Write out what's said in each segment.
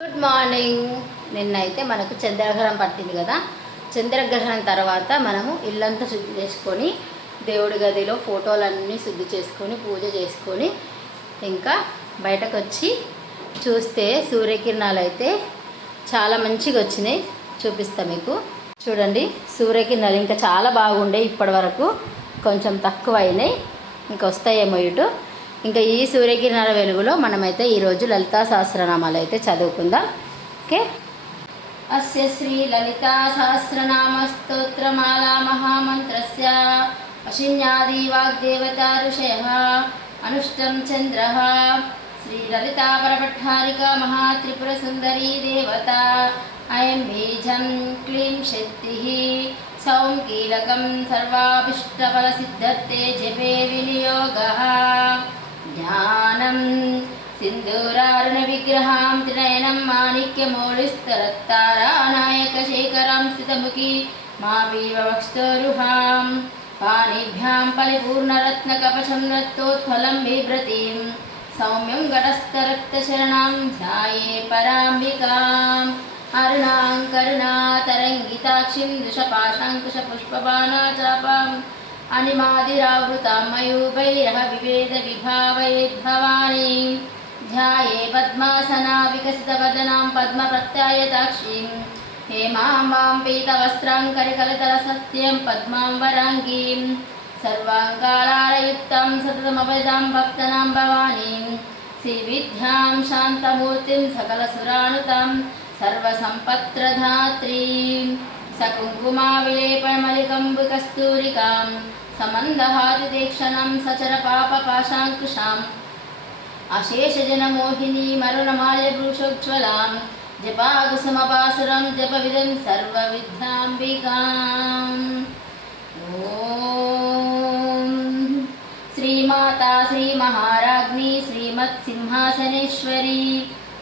Good morning నిన్నైతే మనకు చంద్రగ్రహణం పట్టింది కదా. చంద్రగ్రహణం తర్వాత మనము ఇల్లంతా శుద్ధి చేసుకొని దేవుడి గదిలో ఫోటోలన్నీ శుద్ధి చేసుకొని పూజ చేసుకొని ఇంకా బయటకు వచ్చి చూస్తే సూర్యకిరణాలు అయితే చాలా మంచిగా వచ్చినాయి చూపిస్తా మీకు. చూడండి సూర్యకిరణాలు ఇంకా చాలా బాగుండే ఇప్పటి వరకు కొంచెం తక్కువ అయినాయి ఇంకా వస్తాయేమో ఇటు. ఇంకా ఈ సూర్యకిరణాల వెలుగులో మనమైతే ఈరోజు లలితా సహస్రనామాలు అయితే చదువుకుందాం. ఓకే? అస్య శ్రీ లలితా సహస్రనామ స్తోత్రమాలా మహామంత్రస్య. అశిన్యాది వాగ్దేవత ఋషయ అనుష్టం చంద్ర. శ్రీ లలితా మహాత్రిపురసుందరీ మహాత్రిపుర సుందరీ దేవత. అయం బీజం క్లీం శక్తి. సౌం కీలకం సర్వాభిష్టఫలసిద్ధత్తే జపే వినియోగ. జ్ఞానం సింధూరారుణ విగ్రహాం త్రినయనం మాణిక్యమౌళిస్తరత్తారానాయకశేఖరాం స్థితముఖి మా వీవవక్షోరుహాం పాణిభ్యాం పరిపూర్ణరత్నకవచం రత్తోత్ఫలం బిభ్రतीं సౌమ్యం గటస్థరక్తశరణాం ధ్యాయే పరాంబికాం అరుణాం కరుణాతరంగితాక్షిం దుషపాశాంకుశపుష్పబాణాచాపాం అనిమాదిరావృతాం మయూపైరహ వివేద విభావయేద్భవానీం ధ్యాయే పద్మాసనా వికసితవదనాం పద్మప్రత్యాయతాక్షీం హేమాం వాం పీతవస్త్రాం కరికలతరసత్యం పద్మాం వరాంగీం సర్వాంగాళారయుక్తాం సతతమపదాం భక్తనాం భవానీం శ్రీవిద్యాం శాంతమూర్తిం సకలసురానుతాం సర్వసంపత్రధాత్రీం సకుంకుమావిలేపమలికంబుకస్తూరికాం సమందహాదిదీక్షణం సచరపాపపాశాంకుశాం అశేషజనమోహినీ మరుణమాల్యభూషోజ్వలాం జపాకుసుమపాసురం జపవిదం సర్వవిద్యాంబికాం ఓం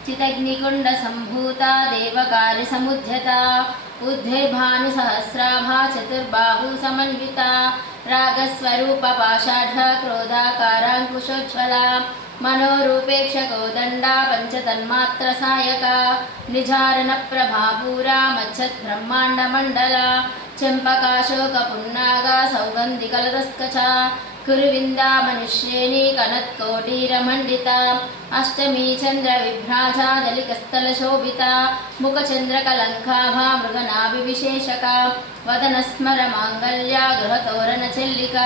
శ్రీమాతా శ్రీమహారాజ్ఞి శ్రీమత్సింహాసనేశ్వరీ చితగ్నికుండ సంభూత దేవకార్య సముద్యత ఉద్భిర్భానుసహస్రాభా చతుర్బాహు సమన్విత రాగస్వరూప పాషాఢ క్రోధాకారాంకుశోజ్వల మనోరూపేక్ష కోదండా కురువిందామనుశ్రేణీ సాయక అష్టమీ చంద్ర విభ్రాజాదలికస్థల శోభిత ముఖచంద్రకలంకాభా మృగనాభి విశేషక వదన స్మర మాంగళ్య గృహతోరణ చెల్లిక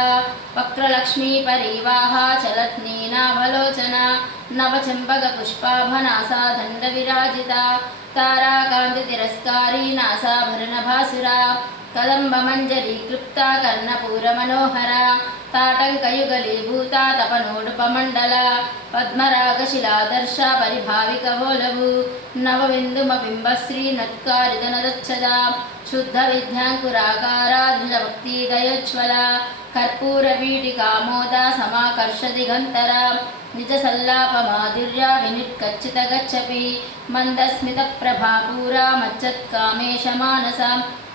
వక్రలక్ష్మీ పరివాహ చలత్నీనావలోచన నవచంపక పుష్పాభనాసా దండ విరాజిత తారాకాంతి తిరస్కారీ నాసాభరణ భాసురా కదంబమంజరి క్లుప్తా కర్ణపూర మనోహర తాటంకయుగలీభూత తపనోడుపమండల పద్మరాగశిలాదర్శ పరిభావిక వోలభు నవబిందుమబింబశ్రీ నత్కారిదనదచ్చద శుద్ధ విద్యాంకురాకారాధిజభక్తి దయోజ్వల కర్పూర వీటికామోద సమాకర్ష దిగంతర నిజ సల్లాప మాధుర్య వినిత్కచ్చిత గచ్చపి మందస్మిత ప్రభాపూరా మచ్చత్కామేశ మానస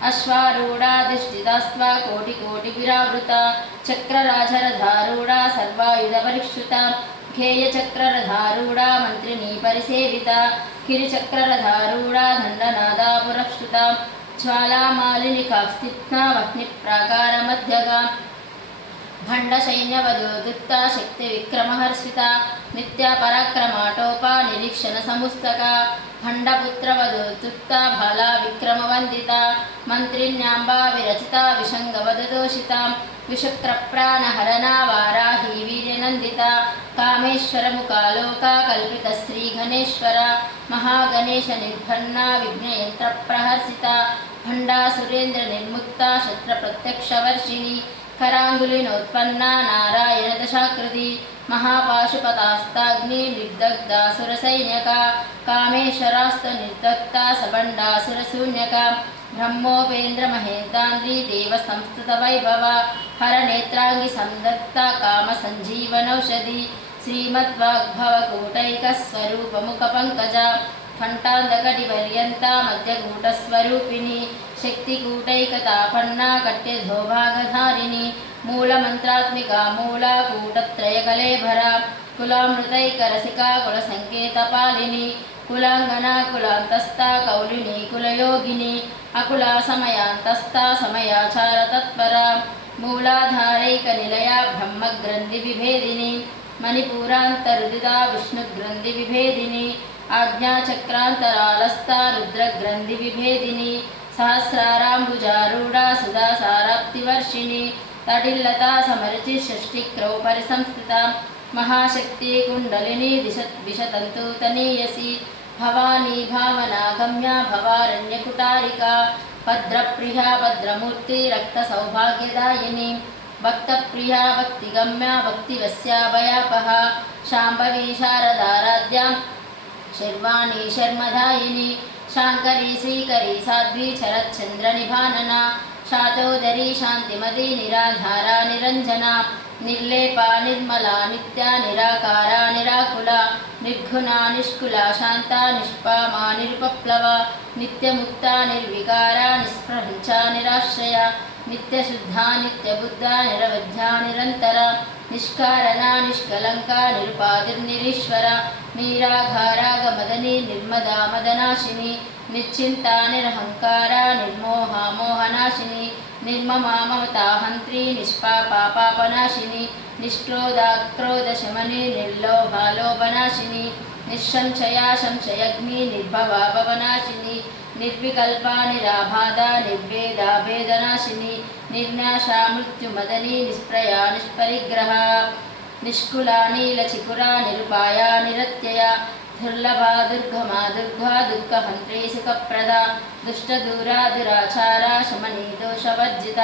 శ్రీమన్నగరనాయక చింతామణి అశ్వారూఢాధిష్ఠితాస్వ కోటి కోటి విరావృత చక్రరాజరధారూఢ సర్వాయుధ పరిష్కృత ధ్యేయచక్రరధారూఢ మంత్రిని పరిసేవిత కిరిచక్రరధారూఢ దండనాదా జ్వాలామాలిని కాస్తిత్నా వహ్ని ప్రాకార శక్తి విక్రమహర్షిత నిత్య పరాక్రమాటోప నిరీక్షణ సముస్తక భండపుత్రవదోదిత్త బల విక్రమవందిత మంత్రిణ్యాంబా విరచిత విషంగవదోషిత విషక్రప్రాణహరణ వారాహి వీర్యనందిత కామేశ్వరముఖాలోక కల్పిత శ్రీగణేశ్వర మహాగణేశ నిర్భన్న విఘ్నయంత్ర ప్రహర్షిత భండా సురేంద్ర నిర్ముక్త శత్ర ప్రత్యక్షవర్షిణి కరాంగులినోత్పన్న నారాయణ దశాకృతి మహాపాశుపతాస్తాగ్ని నిర్దగ్ధాసురసైన్యక కామేశ్వరాస్త నిర్దగ్త సబండాసురశూన్యక బ్రహ్మోపేంద్రమహేంద్రాంద్రి దేవ సంస్థిత వైభవ హరనేత్రాంగి సందత్త కామ సంజీవనౌషధి శ్రీమద్వాగ్భవకూటైక స్వరూపముఖ పంకజ కంఠాంధకటి పర్యంత మధ్యకూట స్వరూపిణి శక్తి కూటైకతాపన్న కట్య ధోభాగధారిణి మూలమంత్రాత్మిక మూల కూటత్రయ కలేభర కులాంగన కులాంతస్థ కౌలిని కులయోగిని అకుల సమయాంతస్థ సమయాచార మూలాధారైక నిలయ బ్రహ్మగ్రంథి విభేదిని మణిపూరాంతరుదిత విష్ణుగ్రంథి విభేదిని ఆజ్ఞాచక్రాంతరాలస్థ రుద్రగ్రంథి విభేదిని సుధా సారాప్తివర్షిణి తటిల్లతా సమరుచి షష్టిక్రౌ పరిసంస్థిత మహాశక్తి కుండలిని దిశ విశతంతూతనీయసి భవానీ భావనాగమ్య భవారణ్యకుటారిక భద్రప్రియ భద్రమూర్తి రక్త సౌభాగ్యదాయిని భక్తప్రియా భక్తిగమ్య భక్తివస్యాభయాపహ శాంభవీ శారదారాధ్యాం శర్వాణి శర్మధాయిని శాంకరి శ్రీకరి సాధ్వి శరచ్చంద్ర నిభానన శాతోదరి శాంతిమతి నిరాధార నిరంజన నిర్లేప నిర్మల నిత్య నిరాకార నిరాకుల నిర్గుణ నిష్కుల శాంత నిష్పామా నిరుపప్లవ నిత్యముక్త నిర్వికార నిస్పృహంచ నిరాశ్రయ నిత్యశుద్ధ నిత్యబుద్ధ నిరవధ్య నిరంతర నిష్కారణ నిష్కలంక నిరుపాధిర్నిరీశ్వర మీరాఘారాగ మదని నిర్మదా మదనాశిని నిశ్చింత నిరహంకార నిర్మోహ మోహనాశిని నిర్మమా మమతాహంత్రి నిష్పాపాపాపనాశిని నిష్క్రోధాక్రోధశమని నిర్లోభాలోభనాశిని నిస్సంశయా సంశయగ్ని నిర్భవా భవనాశిని నిర్వికల్ప నిరాబాధ నిర్వేదా భేదనాశిని నిర్నాశా మృత్యుమదని నిస్ప్రయా నిష్పరిగ్రహ నిష్కులా నీలచిపురా నిరుపాయ నిరత్యయ దుర్లభా దుర్గమా దుర్గా దుఃఖహంత్రీ సుఖప్రద దుష్టదూరా దురాచారా శమనీ దోషవర్జిత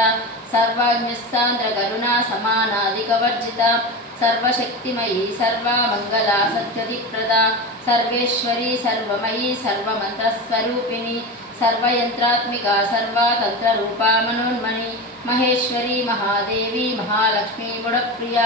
సర్వాజ్ఞసాంద్ర కరుణా సమానాదికవర్జిత సర్వశక్తిమయీ సర్వా మంగళా సత్యదిప్రద సర్వేశ్వరీ సర్వమయీ సర్వమంత్రస్వరూపిణి సర్వయంత్రాత్మిక సర్వతంత్రరూపా మనోన్మణి మహేశ్వరీ మహాదేవి మహాలక్ష్మీ గుణప్రియ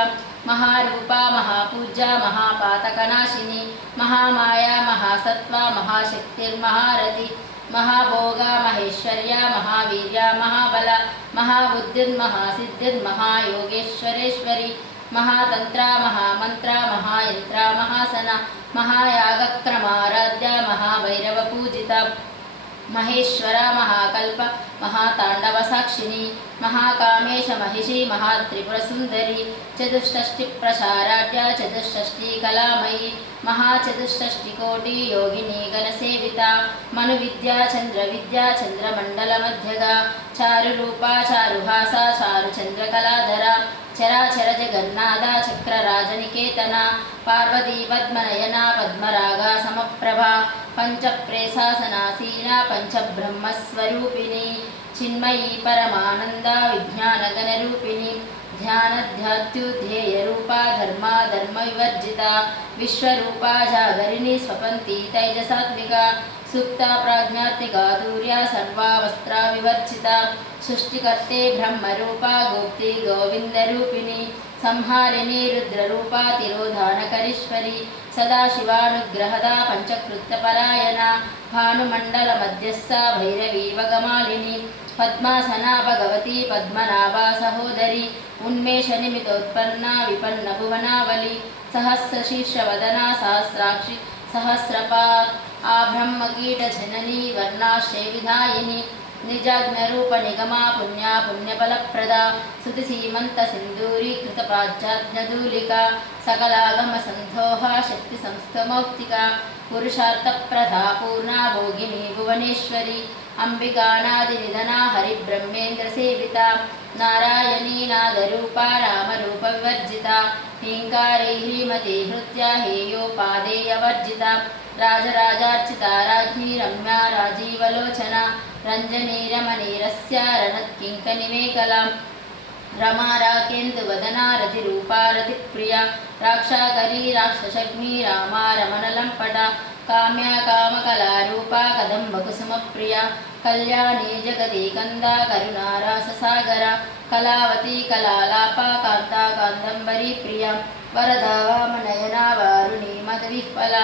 మహారూప మహాపూజ మహాపాతకనాశిని మహామాయా మహాసత్వ మహాశక్తిర్మహారథి మహాభోగ మహేశ్వర్య మహావీర్య మహాబల మహాబుద్ధిర్మహాసిద్ధిర్మహాయోగేశ్వరేశ్వరి మహాతంత్ర మహామంత్ర మహాయంత్ర మహాసన మహాయాగక్రమారాధ్య మహాభైరవ పూజిత మహేశ్వర మహాకల్ప మహాతాండవ సాక్షిని మహాకామేశ మహిషి మహాత్రిపుర సుందరి చతుషష్టి ప్రసారాఢ్య చతుషష్టి కళామయి మహాచతుషష్టి కోటి యోగిని గణసేవిత మను విద్యా చంద్ర విద్యా చంద్రమండల మధ్యగా చారు రూప చారుహాస చారు చంద్రకళాధర చరాచర జగన్నాథ చక్రరాజనికేతన పార్వతీ పద్మనయన పద్మరాగ సమప్రభ పంచప్రేశాసనాసీన పంచబ్రహ్మస్వరూపిణి చిన్మయీ పరమానంద విజ్ఞానగణరూపిణి ధ్యానధ్యాత్యుధ్యేయ రూప ధర్మ ధర్మ వివర్జిత విశ్వరూప జాగరిణి స్వపంతి తైజసాత్మిక సుప్త ప్రాజ్ఞాత్మికా సర్వావస్త్ర వివర్జిత సృష్టికర్తే బ్రహ్మరూప గోప్తి గోవిందరూపిణి సంహారిణి రుద్రరూపా తిరోధానకరీశ్వరి సదాశివానుగ్రహద పంచకృత్యపరాయణ భానుమండల మధ్యస్థ భైరవీవగమాలిని పద్మాసనా భగవతి పద్మనాభా సహోదరి ఉన్మేష నిమితోత్పన్న విపన్న భువనావలి సహస్రశీర్షవదనా సహస్రాక్షి సహస్రపాత్ ఆ బ్రహ్మకీట జననీ వర్ణాశ్రయ విధాయిని నిజాజ్ఞరూప నిగమా పుణ్యా పుణ్యఫలప్రద శృతి సీమంత సింధూరి కృత ప్రాజ్యాజ్ఞదూలిక సకలాగమ సంధోహ శక్తి సంస్థమౌక్తిక పురుషార్థ ప్రధా పూర్ణా భోగిని భువనేశ్వరి అంబికానాది నిధనా హరిబ్రహ్మేంద్ర సేవిత నారాయణీ నాదరూప రామరూప వివర్జిత హ్రీంకారే హ్రీమతి హృత్య హేయోపాదేయవర్జిత రాజరాజార్చిత రాజ్ఞీ రమ్యా రాజీవలోచన రంజనీ రమణీరస్య రణత్కింకనిమేకలాం రమా రాకేందువదనా రతిరూపా రతిప్రియ రాక్షాకరీ రాక్షసగ్ని రామా రమణలంపట కామ్య కామకళారూపా కదంబకుసుమప్రియ కళ్యాణీ జగతి కందా కరుణారాససాగర కళావతి కళాలాప కాంతా కాందంబరీ ప్రియ వరద వామనయనా వారుణి మద విహ్వల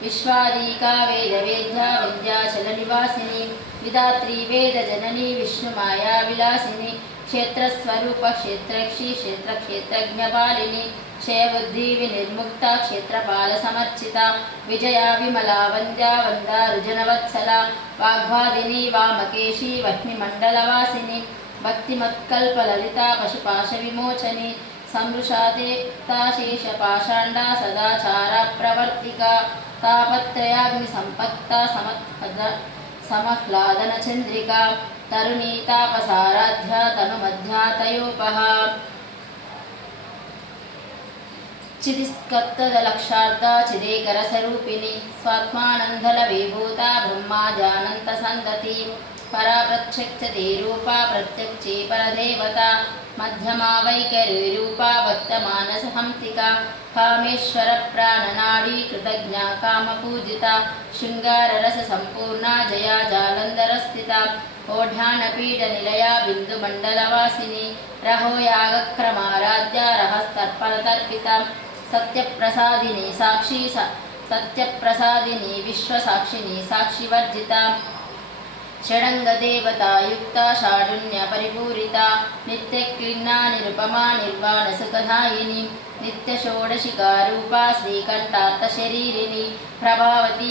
విశ్వాదీకా వేద వేద్య వింధ్యాచల నివాసిని విధాత్రి వేద జనని విష్ణుమాయా విలాసిని క్షేత్రస్వరూప క్షేత్రక్షి క్షేత్ర క్షేత్రజ్ఞపాలిని క్షయబుద్ధి వినిర్ముక్త క్షేత్రపాల సమర్చిత విజయా విమలా వంద్యా వందారుజనవత్సల వాగ్వాదిని వామకేశి వహ్నిమండలవాసిని భక్తిమత్కల్పలలిత పశుపాశ విమోచని సంరుషాదేశేష పాషాండ సదాచార ప్రవర్తిక తాపత్రయాగ్ని సంపత్త సమత్పద సమహ్లాదన చంద్రిక తరుణీ తాపసారాధ్య తను మధ్యాతయోపహ చితిస్కత్తదలక్షార్థ చిదేకరసరూపిణి స్వాత్మానందల విభూత బ్రహ్మాజానంత సంతతి పరా ప్రత్యక్షతే రూపా ప్రత్యక్షే పరదేవత. మధ్యమా వైఖరి రూపా భక్తమానస హంసిక కామేశ్వర ప్రాణనాడీ కృతజ్ఞా కామపూజిత శృంగారరస సంపూర్ణ జయా జాలంధర స్థిత ఓఢ్యానపీఠ నిలయా బిందుమండలవాసిని రహోయాగక్రమారాధ్య రహస్తర్పణతర్పిత సత్యప్రసాదిని సాక్షి స- సత్యప్రసాదిని విశ్వసాక్షిని సాక్షివర్జిత షడంగదేవతాయుక్త షాఢున్య పరిపూరిత నిత్యక్లిన్నా నిరుపమా నిర్వాణ సుఖదాయిని నిత్య షోడశికారూపా శ్రీకంఠార్థ శరీరిని ప్రభావతి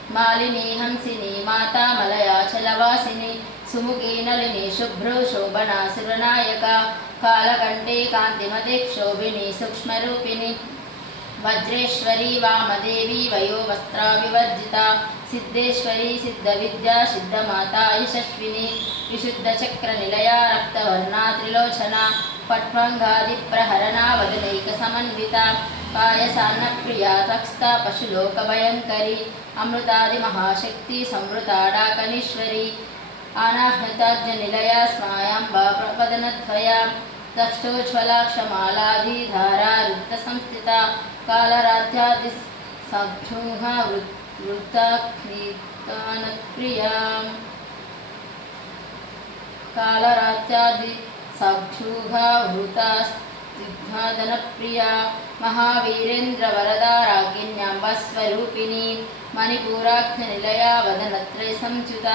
మాలిని హంసిని మాతామలయాచలవాసిని సుముఖీ నళిని శుభ్రో శోభనా సురనాయక కాలకంఠే కాంతిమతే క్షోభిణి సూక్ష్మరూపిణి వజ్రేశ్వరి వామదేవి వయోవస్త్రా వివర్జిత సిద్ధేశ్వరి సిద్ధ విద్యా సిద్ధమాత యశస్విని విశుద్ధ చక్ర నిలయ రక్తవర్ణా త్రిలోచన పట్వంగాది ప్రహరణ వదనైక సమన్విత పాయసాన్న ప్రియా తక్స్త అమృతాది మహాశక్తి సంవృతాడాకనీశ్వరి అనాహ్యతాజ్ఞ నిలయ స్మాయాంబా ప్రపదనద్వయ దష్టోజ్వలాక్షమాలాధిధారా రుద్ర సంస్థిత కాలరాధ్యాది సభ్యూహ వృత్తాఖ్నితానప్రియా కాళరాత్యాది సక్షూభా వృతాస్తిగ్ధాదనప్రియా మహావీరేంద్ర వరదారాగిణ్యాంబస్వరూపిణి మణిపూరాఖ్య నిలయా వదనత్రయ సంచుత